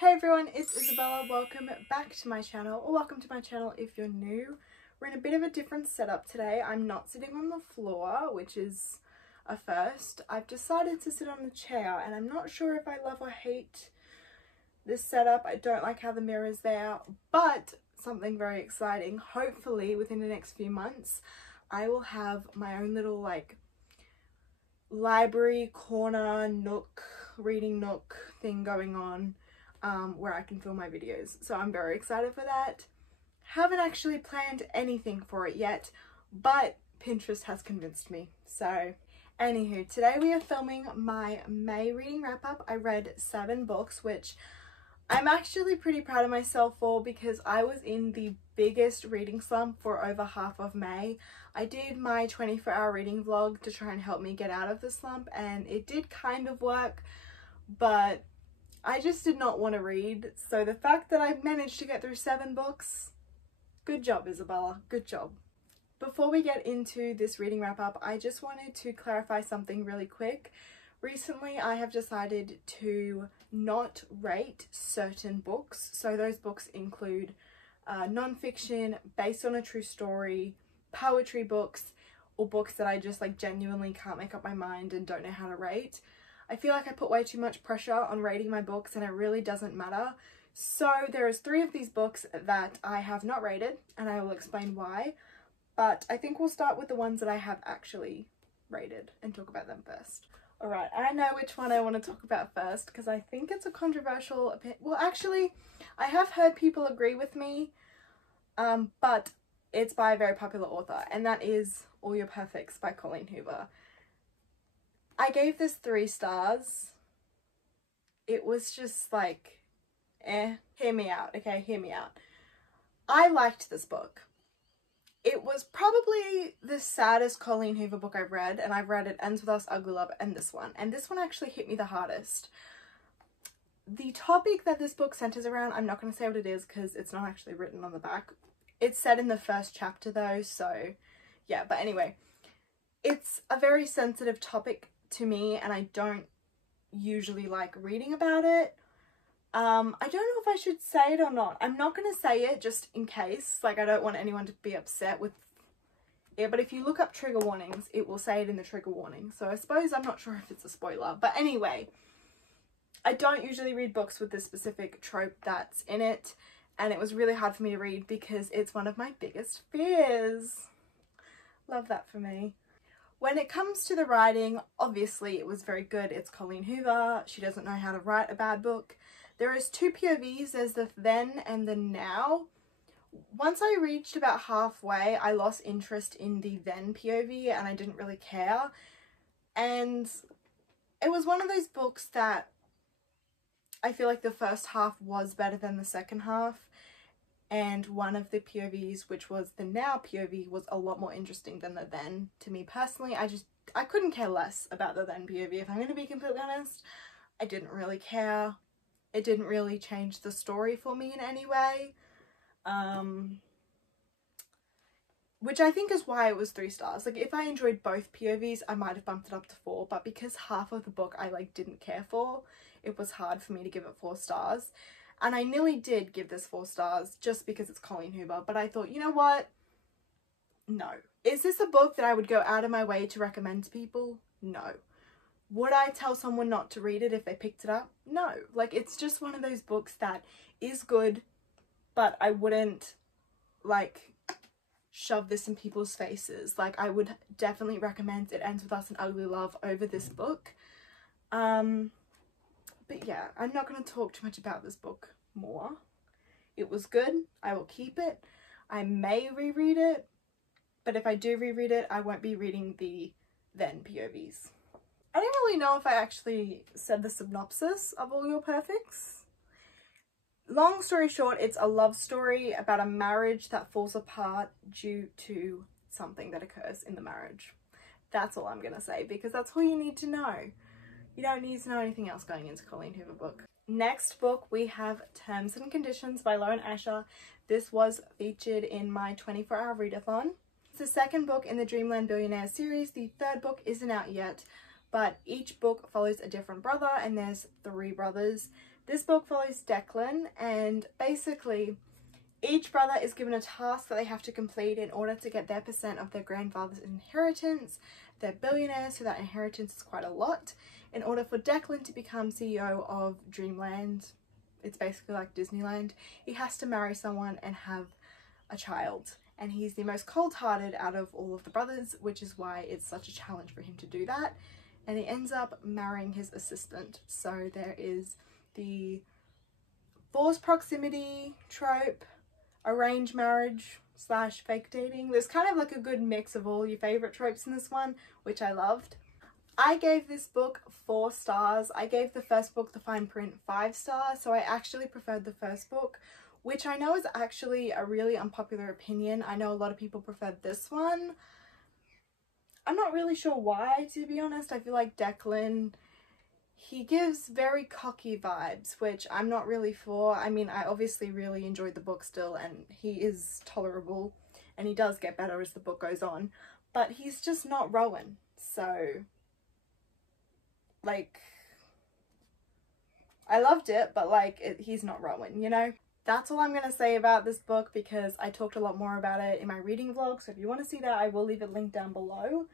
Hey everyone, it's Isabella. Welcome back to my channel, or welcome to my channel if you're new. We're in a bit of a different setup today. I'm not sitting on the floor, which is a first. I've decided to sit on a chair, and I'm not sure if I love or hate this setup. I don't like how the mirror is there, but something very exciting. Hopefully within the next few months, I will have my own little library corner nook, reading nook thing going on. Where I can film my videos, so I'm very excited for that. Haven't actually planned anything for it yet, but Pinterest has convinced me. So anywho, today we are filming my May reading wrap up. I read 7 books, which I'm actually pretty proud of myself for, because I was in the biggest reading slump for over half of May. I did my 24-hour reading vlog to try and help me get out of the slump, and it did kind of work, but I just did not want to read. So the fact that I've managed to get through 7 books, good job, Isabella, good job. Before we get into this reading wrap up, I just wanted to clarify something really quick. Recently I have decided to not rate certain books. So those books include non-fiction, based on a true story, poetry books, or books that I just genuinely can't make up my mind and don't know how to rate. I feel like I put way too much pressure on rating my books, and it really doesn't matter. So there is 3 of these books that I have not rated, and I will explain why. But I think we'll start with the ones that I have actually rated and talk about them first. Alright, I know which one I want to talk about first, because I think it's a controversial opinion. Well, actually, I have heard people agree with me, but it's by a very popular author, and that is All Your Perfects by Colleen Hoover. I gave this 3 stars. It was just hear me out, okay, hear me out. I liked this book. It was probably the saddest Colleen Hoover book I've read, and I've read It Ends With Us, Ugly Love, and this one. And this one actually hit me the hardest. The topic that this book centers around, I'm not going to say what it is because it's not actually written on the back. It's set in the first chapter though, so yeah, but anyway. It's a very sensitive topic to me, and I don't usually like reading about it. I don't know if I should say it or not. I'm not going to say it just in case. I don't want anyone to be upset with it, but if you look up trigger warnings, it will say it in the trigger warning. So I suppose I'm not sure if it's a spoiler. But anyway, I don't usually read books with this specific trope that's in it, and it was really hard for me to read because it's one of my biggest fears. Love that for me. When it comes to the writing, obviously it was very good. It's Colleen Hoover. She doesn't know how to write a bad book. There is 2 POVs. There's the then and the now. Once I reached about halfway, I lost interest in the then POV, and I didn't really care. And it was one of those books that I feel like the first half was better than the second half. And one of the POVs, which was the now POV, was a lot more interesting than the then. To me personally, I couldn't care less about the then POV, if I'm going to be completely honest. I didn't really care. It didn't really change the story for me in any way. Which I think is why it was 3 stars. If I enjoyed both POVs, I might have bumped it up to 4, but because half of the book I didn't care for, it was hard for me to give it 4 stars. And I nearly did give this 4 stars just because it's Colleen Hoover, but I thought, you know what? No. Is this a book that I would go out of my way to recommend to people? No. Would I tell someone not to read it if they picked it up? No. It's just one of those books that is good, but I wouldn't, shove this in people's faces. I would definitely recommend It Ends With Us, An Ugly Love over this book. But yeah, I'm not going to talk too much about this book more. It was good. I will keep it. I may reread it, but if I do reread it, I won't be reading the then POVs. I don't really know if I actually said the synopsis of All Your Perfects. Long story short, it's a love story about a marriage that falls apart due to something that occurs in the marriage. That's all I'm going to say, because that's all you need to know. You don't need to know anything else going into Colleen Hoover book. Next book, we have Terms and Conditions by Lauren Asher. This was featured in my 24-hour readathon. It's the 2nd book in the Dreamland Billionaire series. The 3rd book isn't out yet, but each book follows a different brother, and there's 3 brothers. This book follows Declan, and basically each brother is given a task that they have to complete in order to get their percent of their grandfather's inheritance. They're billionaires, so that inheritance is quite a lot. In order for Declan to become CEO of Dreamland, it's basically like Disneyland, he has to marry someone and have a child. And he's the most cold-hearted out of all of the brothers, which is why it's such a challenge for him to do that. And he ends up marrying his assistant. So there is the forced proximity trope, arranged marriage / fake dating. There's kind of like a good mix of all your favorite tropes in this one, which I loved. I gave this book 4 stars. I gave the first book, The Fine Print, 5 stars, so I actually preferred the first book, which I know is actually a really unpopular opinion. I know a lot of people preferred this one. I'm not really sure why, to be honest. I feel like Declan, he gives very cocky vibes, which I'm not really for. I mean, I obviously really enjoyed the book still, and he is tolerable, and he does get better as the book goes on, but he's just not Rowan. So, like, I loved it, but like, he's not Rowan, you know? That's all I'm going to say about this book, because I talked a lot more about it in my reading vlog, so if you want to see that, I will leave it linked down below.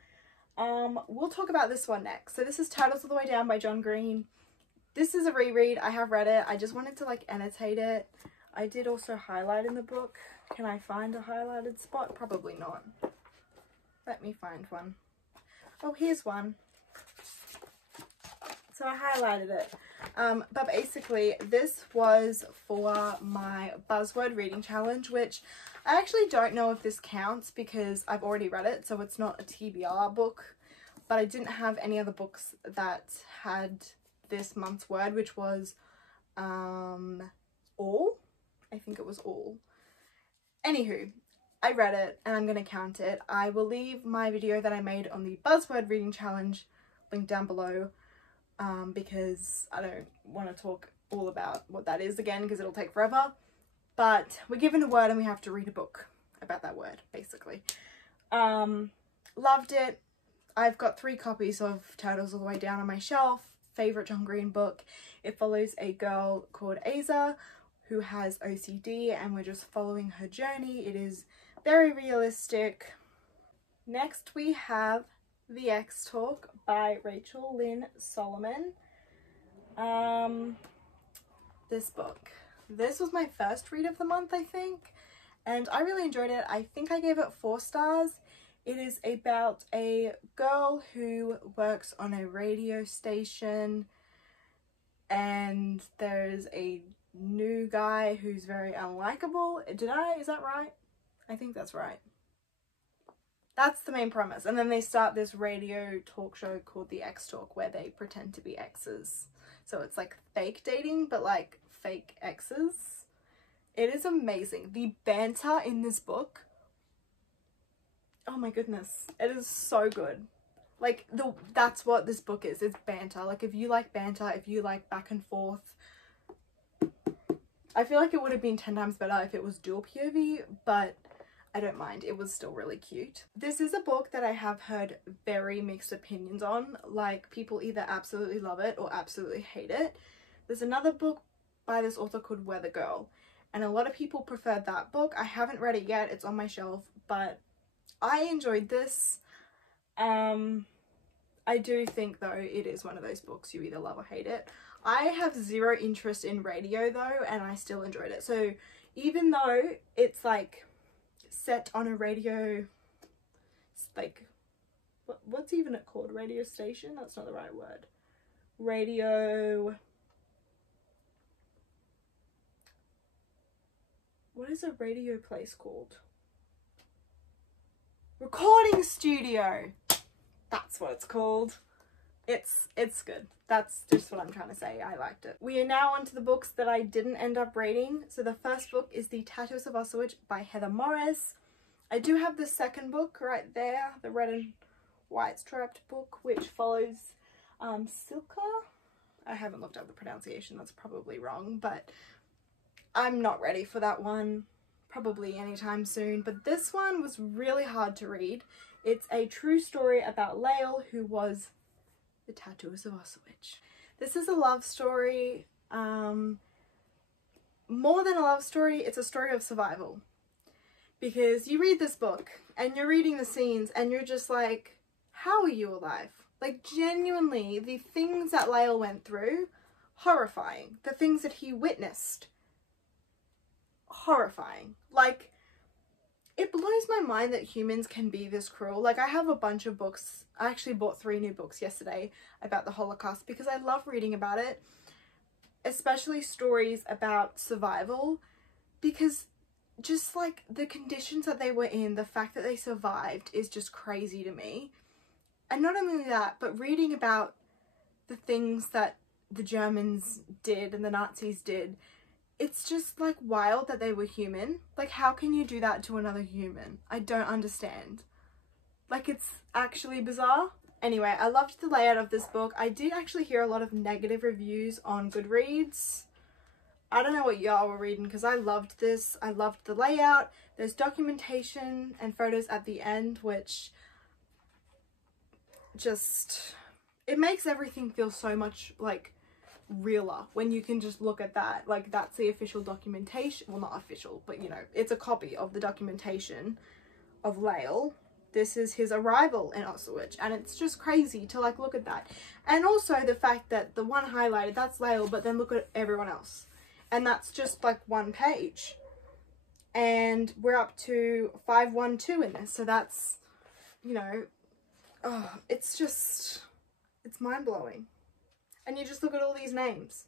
We'll talk about this one next. So this is Turtles All the Way Down by John Green. This is a reread. I have read it. I just wanted to like annotate it. I did also highlight in the book. Can I find a highlighted spot? Probably not. Let me find one. Oh, here's one. So I highlighted it. But basically this was for my buzzword reading challenge, which I actually don't know if this counts because I've already read it, so it's not a TBR book, but I didn't have any other books that had this month's word, which was all. I think it was all. Anywho, I read it and I'm going to count it. I will leave my video that I made on the buzzword reading challenge linked down below, because I don't want to talk all about what that is again because it'll take forever. But we're given a word and we have to read a book about that word, basically. Loved it. I've got 3 copies of Turtles All the Way Down on my shelf. Favorite John Green book. It follows a girl called Aza who has OCD, and we're just following her journey. It is very realistic. Next we have The X Talk by Rachel Lynn Solomon. This book. This was my first read of the month, I think, and I really enjoyed it. I think I gave it 4 stars. It is about a girl who works on a radio station, and there's a new guy who's very unlikable. Is that right? I think that's right. That's the main premise. And then they start this radio talk show called The X Talk where they pretend to be exes. So it's like fake dating, but like fake exes. It is amazing. The banter in this book, oh my goodness, it is so good. Like, that's what this book is. It's banter. Like, if you like banter, if you like back and forth, I feel like it would have been 10 times better if it was dual POV, but I don't mind. It was still really cute. This is a book that I have heard very mixed opinions on. Like, people either absolutely love it or absolutely hate it. There's another book by this author called Weather Girl, and a lot of people preferred that book. I haven't read it yet. It's on my shelf, but I enjoyed this. I do think, though, it is one of those books you either love or hate it. I have zero interest in radio, though, and I still enjoyed it. So even though it's like set on a radio, like, what's even it called? Radio station? That's not the right word. Radio... What is a radio place called? Recording studio! That's what it's called. It's good. That's just what I'm trying to say. I liked it. We are now on to the books that I didn't end up reading. So the first book is The Tattoos of Auschwitz by Heather Morris. I do have the second book right there, the red and white striped book, which follows Silka. I haven't looked up the pronunciation, that's probably wrong, but I'm not ready for that one, probably anytime soon. But this one was really hard to read. It's a true story about Lael, who was the Tattoos of Auschwitz. This is a love story. More than a love story, it's a story of survival. Because you read this book and you're reading the scenes and you're just like, how are you alive? Like, genuinely, the things that Lael went through, horrifying. The things that he witnessed, horrifying. Like, it blows my mind that humans can be this cruel. Like, I have a bunch of books. I actually bought 3 new books yesterday about the Holocaust because I love reading about it. Especially stories about survival. Because just, like, the conditions that they were in, the fact that they survived is just crazy to me. And not only that, but reading about the things that the Germans did and the Nazis did, it's just like wild that they were human. Like, how can you do that to another human? I don't understand. Like, it's actually bizarre. Anyway, I loved the layout of this book. I did actually hear a lot of negative reviews on Goodreads. I don't know what y'all were reading because I loved this. I loved the layout. There's documentation and photos at the end, which just, it makes everything feel so much like realer when you can just look at that. Like, that's the official documentation. Well, not official, but you know, it's a copy of the documentation of Lael. This is his arrival in Auschwitz, and it's just crazy to like look at that. And also the fact that the one highlighted, that's Lael, but then look at everyone else. And that's just like one page. And we're up to 512 in this, so that's, you know, oh, it's just, it's mind-blowing. And you just look at all these names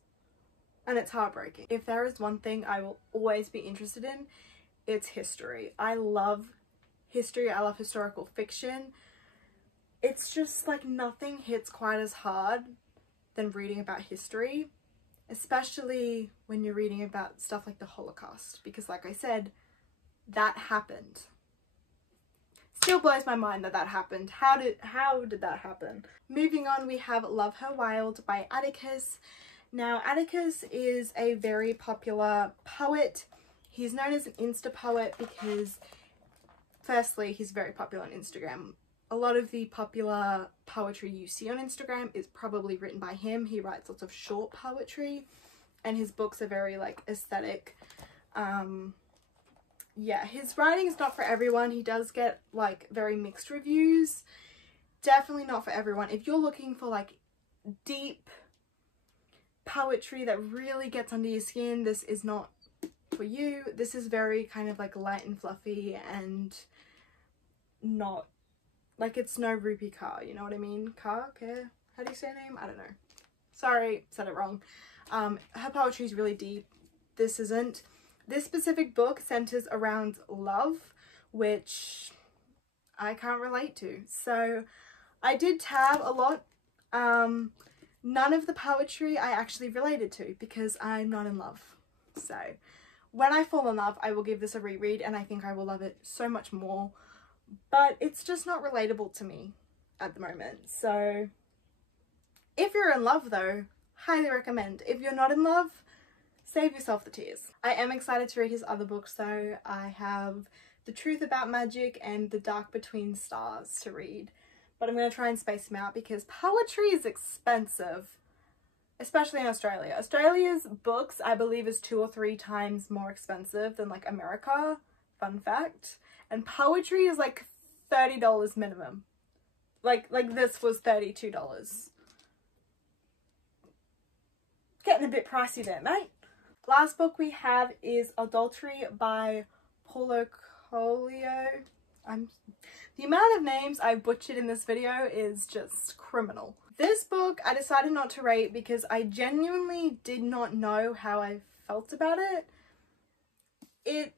and it's heartbreaking. If there is one thing I will always be interested in, it's history. I love history. I love historical fiction. It's just like nothing hits quite as hard than reading about history, especially when you're reading about stuff like the Holocaust, because like I said, that happened. Still blows my mind that that happened. How did that happen? Moving on, we have Love Her Wild by Atticus. Now, Atticus is a very popular poet. He's known as an Insta poet because, firstly, he's very popular on Instagram. A lot of the popular poetry you see on Instagram is probably written by him. He writes lots of short poetry and his books are very like aesthetic. Yeah, his writing is not for everyone. He does get like very mixed reviews. Definitely not for everyone. If you're looking for like deep poetry that really gets under your skin, this is not for you. This is very kind of like light and fluffy and not like, it's no Rupi Kaur, you know what I mean? Kaur? How do you say her name? I don't know. Sorry, said it wrong. Her poetry is really deep. This isn't. This specific book centers around love, which I can't relate to. So I did tab a lot. None of the poetry I actually related to because I'm not in love. So when I fall in love, I will give this a reread and I think I will love it so much more. But it's just not relatable to me at the moment. So if you're in love though, highly recommend. If you're not in love, save yourself the tears. I am excited to read his other books though. I have The Truth About Magic and The Dark Between Stars to read. But I'm going to try and space them out because poetry is expensive, especially in Australia. Australia's books, I believe, is 2 or 3 times more expensive than like America. Fun fact. And poetry is like $30 minimum. Like this was $32. Getting a bit pricey there, mate. Last book we have is Adultery by Paulo Coelho. The amount of names I butchered in this video is just criminal. This book I decided not to rate because I genuinely did not know how I felt about it.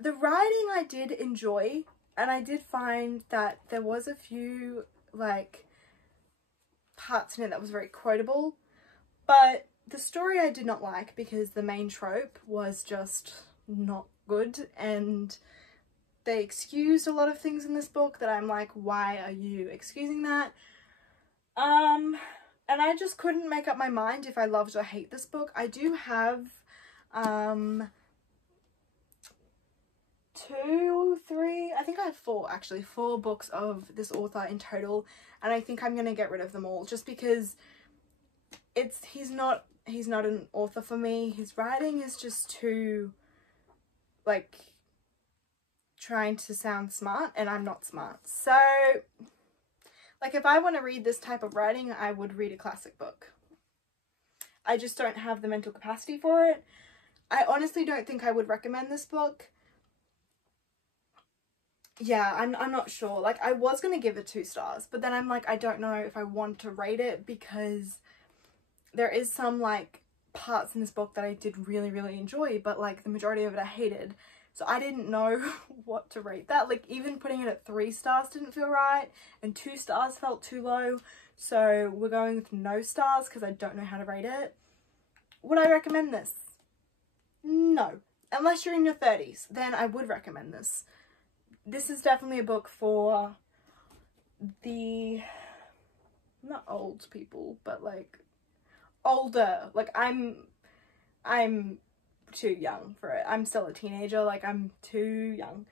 The writing I did enjoy, and I did find that there was a few like parts in it that was very quotable, but the story I did not like because the main trope was just not good, and they excused a lot of things in this book that I'm like, why are you excusing that? And I just couldn't make up my mind if I loved or hate this book. I do have 2, 3, I think I have 4 actually, 4 books of this author in total, and I think I'm gonna get rid of them all just because he's not he's not an author for me. His writing is just too, like, trying to sound smart, and I'm not smart. So, like, if I want to read this type of writing, I would read a classic book. I just don't have the mental capacity for it. I honestly don't think I would recommend this book. Yeah, I'm not sure. Like, I was going to give it 2 stars, but then I'm like, I don't know if I want to rate it, because there is some, like, parts in this book that I did really, really enjoy, but, like, the majority of it I hated. So I didn't know what to rate that. Like, even putting it at 3 stars didn't feel right, and 2 stars felt too low. So we're going with no stars because I don't know how to rate it. Would I recommend this? No. Unless you're in your 30s, then I would recommend this. This is definitely a book for the, not old people, but, like, older. Like, I'm too young for it. I'm still a teenager. Like, I'm too young.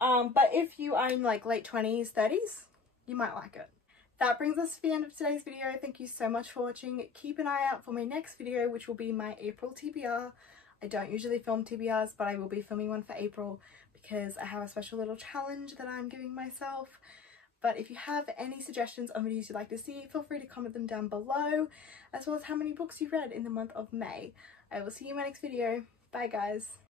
But if you are in, like, late 20s, 30s, you might like it. That brings us to the end of today's video. Thank you so much for watching. Keep an eye out for my next video, which will be my April TBR. I don't usually film TBRs, but I will be filming one for April because I have a special little challenge that I'm giving myself. But if you have any suggestions on videos you'd like to see, feel free to comment them down below, as well as how many books you've read in the month of May. I will see you in my next video. Bye, guys.